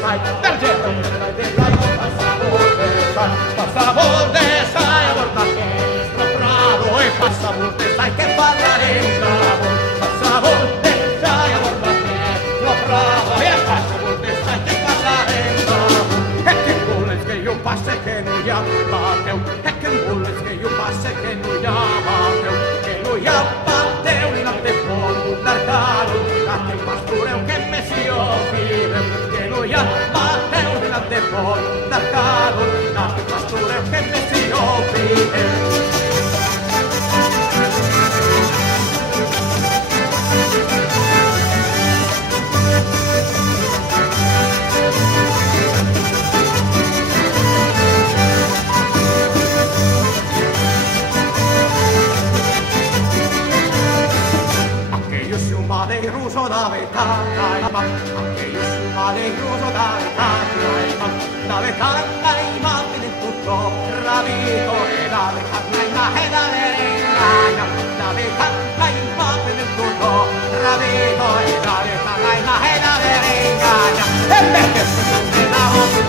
sai, del gelo del rayo, pasa borde, sai, aborda que estroprado, pasa borde, sai, que parlarem d'amor, pasa borde, sai, aborda que estroprado, pasa borde, sai, que parlarem d'amor, que voles que jo passe que no hi ha bateu, que voles que jo passe que no hi ha bateu, que no hi ha bateu, ni no te pot portar caro, que pastureu que me si ofireu, que no hi ha bateu, ni no te pot portar caro, que pastureu que me si ofireu. Ruso da vecana, aquello su male ruso da vecana y mate de tutto rabito e la vecana y majeda de engaña, la vecana y mate de tutto rabito e la vecana y majeda de engaña, en vez que se me da otro,